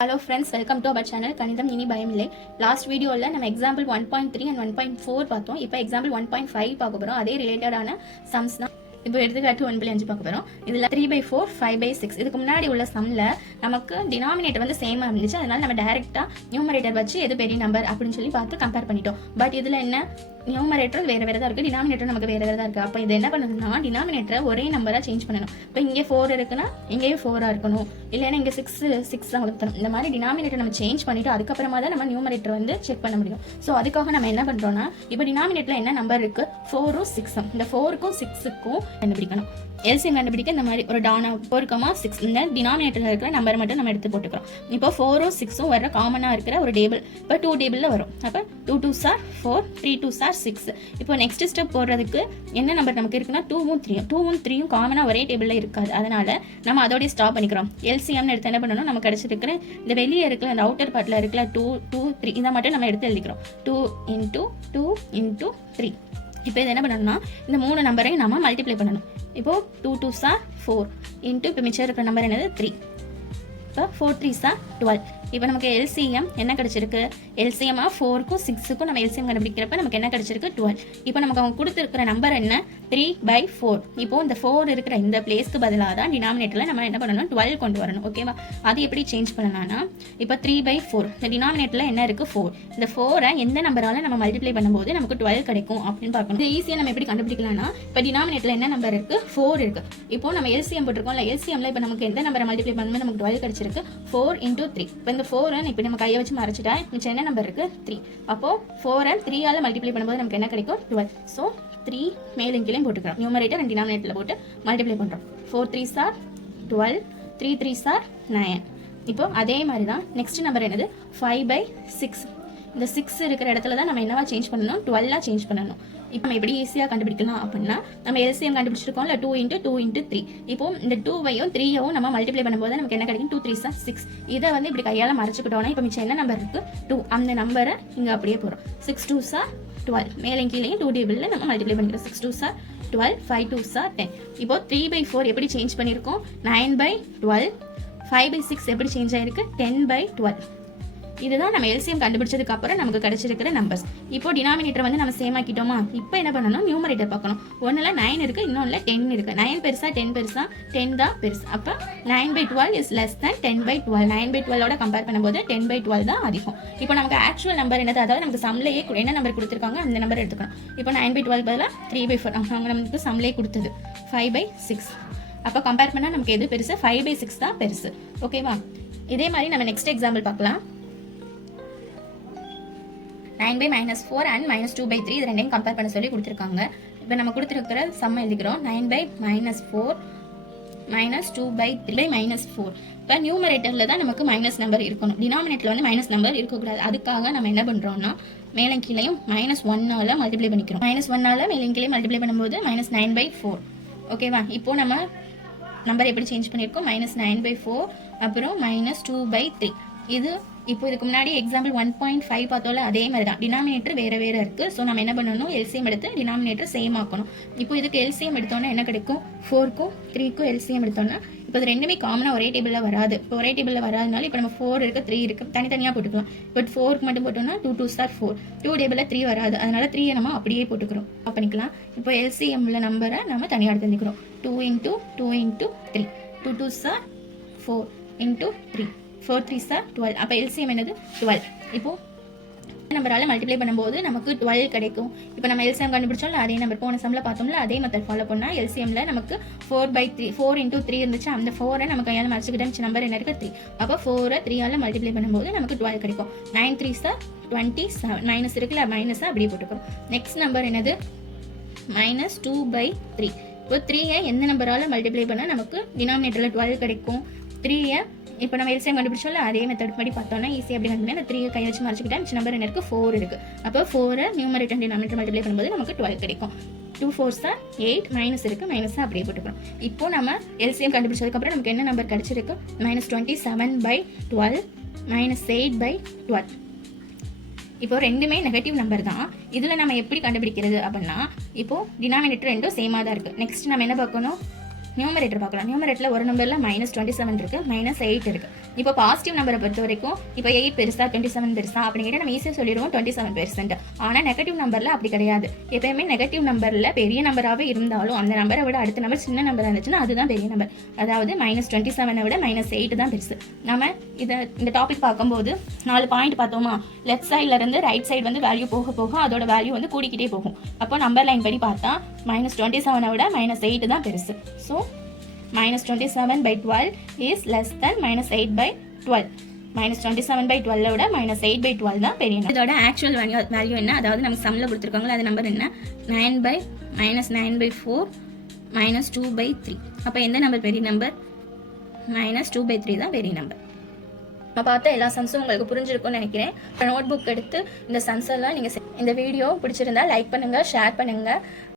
Hello friends welcome to our channel கணிதம் இனி பயமில்லை. லாஸ்ட் வீடியோவில் நம்ம example one point three and one point four பார்த்தோம். இப்போ எக்ஸாம்பிள் ஒன் பாயிண்ட் ஃபைவ் பார்க்க போகிறோம் அதே ரிலேட்டடான சம்ஸ் தான் இப்போ எடுத்துக்காட்டு ஒன் புள்ளி அஞ்சு பார்க்க போகிறோம் இதில் three by four five by six இதுக்கு முன்னாடி உள்ள சம்மில் நமக்கு டினாமினேட்டர் வந்து சேமாக இருந்துச்சு. அதனால நம்ம டேரெக்டாக நியூமரேட்டர் வச்சு எது பெரிய நம்பர் அப்படின்னு சொல்லி பார்த்து கம்பேர் பண்ணிட்டோம். பட் இதில் என்ன? நியூமரேட்டர் வேறு வேறு தான் இருக்குது டினாமினேட்டர் நமக்கு வேறு வேறு தான் இருக்குது அப்போ இது என்ன பண்ணணும்னா டினாமினேட்டரை ஒரே நம்பராக சேஞ்ச் பண்ணணும். இப்போ இங்கே ஃபோர் இருக்குன்னா இங்கேயும் ஃபோராக இருக்கணும். இல்லைன்னா இங்கே சிக்ஸ் சிக்ஸ் தான் கொடுக்கணும். இந்த மாதிரி டினாமினேட்டர் நம்ம சேஞ்ச் பண்ணிவிட்டு அதுக்கப்புறமா தான் நம்ம நியூமரேட்டர் வந்து செக் பண்ண முடியும். ஸோ அதுக்காக நம்ம என்ன பண்ணுறோம்னா இப்போ டினாமினேட்டரில் என்ன நம்பர் இருக்குது ஃபோரும் சிக்ஸும் இந்த ஃபோருக்கும் சிக்ஸுக்கும் கண்டுபிடிக்கணும். எல்சிஎம் கண்டுபிடிக்க இந்த மாதிரி ஒரு டானா ஃபோர் கமா சிக்ஸ் இந்த டினாமினேட்டரில் இருக்கிற நம்பர் மட்டும் நம்ம எடுத்து போட்டுக்கிறோம். இப்போ ஃபோரும் சிக்ஸும் வர காமனாக இருக்கிற ஒரு டேபிள் இப்போ டூ டேபிளில் வரும். அப்போ டூ டூ சார் ஃபோர் த்ரீ டூ சார் சிக்ஸ் இப்போ நெக்ஸ்ட் ஸ்டெப் போடுறதுக்கு என்ன நம்பர் நமக்கு இருக்குன்னா டூவும் த்ரீயும் டூவும் த்ரீயும் காமனாக ஒரே டேபிளில் இருக்காது. அதனால நம்ம அதோடய ஸ்டாப் பண்ணிக்கிறோம். எல்சிஎம்னு எடுத்து என்ன பண்ணணும்? நம்ம கிடச்சிருக்கிற இந்த வெளியே இருக்கிற அந்த அவுட்டர் பார்ட்டில் இருக்கிற டூ டூ த்ரீ இதை மட்டும் நம்ம எடுத்து எழுதிக்கிறோம். Two into two into three இப்போ இது என்ன பண்ணணும்னா இந்த மூணு நம்பரையும் நம்ம மல்டிப்ளை பண்ணணும். இப்போ டூ டூ சா ஃபோர் இன்ட்டு இப்போ மிச்சம் இருக்கிற நம்பர் என்னது? த்ரீ இப்போ ஃபோர் த்ரீ சா டுவெல் இப்போ நமக்கு எல்சிஎம் என்ன கிடச்சிருக்கு? எல்சிஎம்மாக ஃபோருக்கும் சிக்ஸுக்கும் நம்ம எல்சிஎம் கண்டுபிடிக்கிறப்ப நமக்கு என்ன கிடச்சிருக்கு? டுவெல் இப்போ நமக்கு அவங்க கொடுத்துருக்கிற நம்பர் என்ன? த்ரீ பை ஃபோர் இப்போது இந்த ஃபோர் இருக்கிற இந்த பிளேஸ்க்கு பதிலாக தான் டினாமினேட்டரில் நம்ம என்ன பண்ணணும்? டுவெல் கொண்டு வரணும். ஓகேவா அது எப்படி சேஞ்ச் பண்ணலாம்னா இப்போ த்ரீ பை ஃபோர் இந்த டினாமினேட்டரில் என்ன இருக்குது ஃபோர் இந்த ஃபோரை எந்த நம்பரால் நம்ம மல்டிப்ளை பண்ணும்போது நமக்கு டுவெல் கிடைக்கும் அப்படின்னு பார்க்கணும். இது ஈஸியாக நம்ம எப்படி கண்டுபிடிக்கலாம்னா இப்போ டினாமினேட்டில் என்ன நம்பர் இருக்குது ஃபோர் இருக்குது இப்போ நம்ம எல்சிஎம் போட்டிருக்கோம்ல எல்சிஎம்ல இப்போ நமக்கு எந்த நம்பரை மல்டிப்ளை பண்ணும்போது நமக்கு டுவெல் கிடைச்சிருக்கு? ஃபோர் இன்டூ த்ரீ இப்போ இந்த ஃபோரை இப்போ நம்ம கையை வச்சு மறைச்சிட்டா மிச்சம் என்ன நம்பர் இருக்குது த்ரீ அப்போது த்ரீ த்ரீயால் மல்டிப்ளை பண்ணும்போது நமக்கு என்ன கிடைக்கும்? டுவெல் ஸோ த்ரீ மேலும் கீழே போட்டுக்கிறோம். நியூமரேட்டர் அண்ட் டினாமினேட்டில் போட்டு மல்டிப்ளை பண்ணுறோம் ஃபோர் த்ரீ சார் டுவெல் த்ரீ த்ரீ சார் நயன் இப்போ அதே மாதிரி தான் நெக்ஸ்ட் நம்பர் என்னது? ஃபைவ் பை சிக்ஸ் இந்த சிக்ஸ் இருக்கிற இடத்துல தான் நம்ம என்னவா சேஞ்ச் பண்ணணும்? டுவெல்லாக சேஞ்ச் பண்ணணும். இப்போ நம்ம எப்படி ஈஸியாக கண்டுபிடிக்கலாம் அப்படின்னா நம்ம LCM கண்டுபிடிச்சிருக்கோம்ல two into two into three இப்போ இந்த டூவையும் த்ரீயையும் நம்ம மல்டிப்ளை பண்ணும்போது நமக்கு என்ன கிடைக்கும்? டூ த்ரீ சார் சிக்ஸ் இதை வந்து இப்படி கையால் மறைச்சிக்கிட்டோம்னா இப்போ மிச்சம் என்ன நம்பர் இருக்குது டூ அந்த நம்பரை இங்கே அப்படியே போகிறோம் சிக்ஸ் டூ சார் டுவெல் மேலே கீழேயும் டூ டேபிளில் நம்ம மல்டிப்ளை பண்ணிக்கிறோம். சிக்ஸ் டூ சார் டுவெல் ஃபைவ் டூ சார் டென் இப்போ த்ரீ பை ஃபோர் எப்படி சேஞ்ச் பண்ணியிருக்கோம்? Nine by twelve five by six எப்படி சேஞ்ச் ஆயிருக்கு? டென் பை டுவெல் இதுதான் நம்ம எல்சிஎம் கண்டுபிடிச்சதுக்கு அப்புறம் நமக்கு கிடைச்சிருக்கிற நம்பர்ஸ் இப்போ டினாமினேட்டர் வந்து நம்ம சேம் ஆக்கிட்டோமா? இப்போ என்ன பண்ணணும்? நியூமரேட்டர் பார்க்கணும். ஒன்றில் நைன் இருக்குது இன்னொன்றில் டென் இருக்குது நைன் பெருசா டென் பெருசா? டென் தான் பெருசு. அப்போ nine by twelve is less than ten by twelve nine by டுவெலோட compare பண்ணும்போது டென் பை டுவெல் தான் அதிகம். இப்போ நமக்கு ஆக்சுவல் நம்பர் என்னது? அதாவது நமக்கு சம்லேயே என்ன நம்பர் கொடுத்துருக்காங்க? அந்த நம்பர் எடுத்துக்கணும். இப்போ நைன் பை டுவெல் பதிலாக த்ரீ பை ஃபோர் அவங்க நமக்கு சம்லேயே கொடுத்தது. ஃபைவ் பை சிக்ஸ் அப்போ கம்பேர் பண்ணால் நமக்கு எது பெருசு? ஃபைவ் பை சிக்ஸ் தான் பெருசு. ஓகேவா இதே மாதிரி நம்ம நெக்ஸ்ட் எக்ஸாம்பிள் பார்க்கலாம். Nine by minus four and minus two by three இது ரெண்டையும் கம்பேர் பண்ண சொல்லி கொடுத்துருக்காங்க. இப்போ நம்ம கொடுத்துருக்கிற சம் எழுதிக்கிறோம் nine by minus four minus two by three by minus four இப்போ நியூமரேட்டரில் தான் நமக்கு மைனஸ் நம்பர் இருக்கணும். டினாமினேட்டில் வந்து மைனஸ் நம்பர் இருக்கக்கூடாது. அதுக்காக நம்ம என்ன பண்ணுறோம்னா மேலே கீழையும் மைனஸ் ஒன்னால் மல்டிப்ளை பண்ணிக்கிறோம். மைனஸ் ஒன்னால் மேலே கீழே மல்டிப்ளை பண்ணும்போது மைனஸ் நைன் பை ஃபோர் ஓகேவா இப்போ நம்ம நம்பர் எப்படி சேஞ்ச் பண்ணியிருக்கோம்? மைனஸ் நைன் பை ஃபோர் அப்புறம் மைனஸ் டூ பை த்ரீ இது இப்போ இதுக்கு முன்னாடி எக்ஸாம்பிள் ஒன் பாயிண்ட் ஃபைவ் பார்த்தோம்ல அதே மாதிரி தான் டினாமினேட்டர் வேறு வேறு இருக்குது ஸோ நம்ம என்ன பண்ணணும்? எல்சிஎம் எடுத்து டினாமினேட்டர் சேம் ஆக்கணும். இப்போ இதுக்கு எல்சிஎம் எடுத்தோன்னா என்ன கிடைக்கும்? ஃபோருக்கும் த்ரீக்கும் எல்சிஎம் எடுத்தோன்னா இப்போ இது ரெண்டுமே காமனாக ஒரே டேபிளில் வராது. இப்போ ஒரே டேபிளில் வராதனால இப்போ நம்ம ஃபோர் இருக்குது த்ரீ இருக்குது தனித்தனியாக போட்டுக்கலாம். பட் ஃபோருக்கு மட்டும் போட்டோம்னா டூ டூ சார் ஃபோர் டூ டேபிளில் த்ரீ வராது. அதனால த்ரீயை நம்ம அப்படியே போட்டுக்கிறோம். பண்ணிக்கலாம். இப்போ எல்சிஎம்ல நம்பரை நம்ம தனியாக எடுத்து வந்துக்கிறோம் two into two into three two two sir four into three four three sir twelve அப்போ எல்சிஎம் என்னது? டுவெல் இப்போது நம்பரால் மல்டிப்ளை பண்ணும்போது நமக்கு டுவெல் கிடைக்கும். இப்போ நம்ம எல்சிஎம் கண்டுபிடிச்சோம்ல அதே நம்பர் போன சம்மில் பார்த்தோம்ல அதே மெத்தட் ஃபாலோ பண்ணால் எல்சிஎம்ல நமக்கு four by three four into three இருந்துச்சு. அந்த ஃபோரை நம்ம கையால் மறைச்சிக்கிட்ட நம்பர் என்ன இருக்குது த்ரீ அப்போ ஃபோரை த்ரீயால் மல்டிப்ளை பண்ணும்போது நமக்கு டுவெல் கிடைக்கும். நைன் த்ரீ சார் டுவெண்ட்டி செவன் மைனஸ் இருக்குல்ல மைனஸாக அப்படியே போட்டுக்கிறோம் நெக்ஸ்ட் நம்பர் என்னது? மைனஸ் டூ பை த்ரீ இப்போ த்ரீயை எந்த நம்பரால் மல்டிப்ளை பண்ணால் நமக்கு டினாமினேட்டரில் டுவெல் கிடைக்கும். த்ரீயை இப்போ நம்ம எல்சிஎம் கண்டுபிடிச்சோம்ல அதே மெத்தட் படி பார்த்தோம்னா ஈஸி அப்படி வந்து அந்த த்ரீ கை வச்சு மறைச்சிக்கிட்டா மிச்ச நம்பர் என்ன இருக்குது ஃபோர் இருக்குது அப்போ ஃபோரை நியூமரேட்டர் டினாமினேட்டர் மல்டிப்ளை பண்ணும்போது நமக்கு டுவெல் கிடைக்கும். டூ ஃபோர்ஸ் தான் எயிட் மைனஸ் இருக்குது தான் அப்படியே போட்டுக்கிறோம். இப்போ நம்ம எல்சிஎம் கண்டுபிடிச்சதுக்கப்புறம் நமக்கு என்ன நம்பர் கிடச்சிருக்கு? Minus twenty seven by twelve minus eight by twelve இப்போ ரெண்டுமே நெகட்டிவ் நம்பர் தான். இதில் நம்ம எப்படி கண்டுபிடிக்கிறது அப்படின்னா இப்போது டினாமினேட்டர் ரெண்டும் சேமாக தான் இருக்குது நெக்ஸ்ட் நம்ம என்ன பார்க்கணும்? நியூமரேட்டர் பார்க்கலாம். நியூமரேட்டரில் ஒரு நம்பரில் மைனஸ் டுவெண்ட்டி செவன் இருக்குது மைனஸ் எயிட் இருக்குது இப்போ பாசிட்டிவ் நம்பரை பொறுத்த வரைக்கும் இப்போ எயிட் பெருசா டுவெண்ட்டி செவன் பெருசா அப்படிங்கிட்ட நம்ம ஈஸியாக சொல்லிடுவோம் டுவெண்ட்டி செவன் பெர்சென்ட் ஆனால் நெகட்டிவ் நம்பரில் அப்படி கிடையாது. எப்பயுமே நெகட்டிவ் நம்பரில் பெரிய நம்பராகவே இருந்தாலும் அந்த நம்பரை விட அடுத்த நம்பர் சின்ன நம்பர் இருந்துச்சுன்னா அதுதான் பெரிய நம்பர் அதாவது மைனஸ் டுவெண்ட்டி செவனை விட மைனஸ் எயிட் தான் பெருசு. நம்ம இதை இந்த டாபிக் பார்க்கும்போது நாலு பாயிண்ட் பார்த்தோமா? லெஃப்ட் சைட்லேருந்து ரைட் சைடு வந்து வேல்யூ போக போக அதோட வேல்யூ வந்து கூடிக்கிட்டே போகும். அப்போ நம்பர் லைன் படி பார்த்தா மைனஸ் டுவெண்ட்டி செவனை விட மைனஸ் எயிட் தான் பெருசு. So minus twenty seven by twelve is less than minus eight by twelve minus twenty seven by டுவெல்ல விட மைனஸ் எயிட் பை டுவெல் தான் பெரிய இதோட ஆக்சுவல் வேல்யூ வேல்யூ என்ன? அதாவது நம்ம சம்மில் கொடுத்துருக்காங்களா அது நம்பர் என்ன? Nine by minus nine by four minus two by three அப்போ எந்த நம்பர் பெரிய number minus two by three தான் பெரிய நம்பர் நான் பார்த்த எல்லா சம்ஸும் உங்களுக்கு புரிஞ்சிருக்கும்னு நினைக்கிறேன். நோட் புக் எடுத்து இந்த சம்ஸ் எல்லாம் நீங்கள் இந்த வீடியோ பிடிச்சிருந்தா லைக் பண்ணுங்கள் ஷேர் பண்ணுங்கள்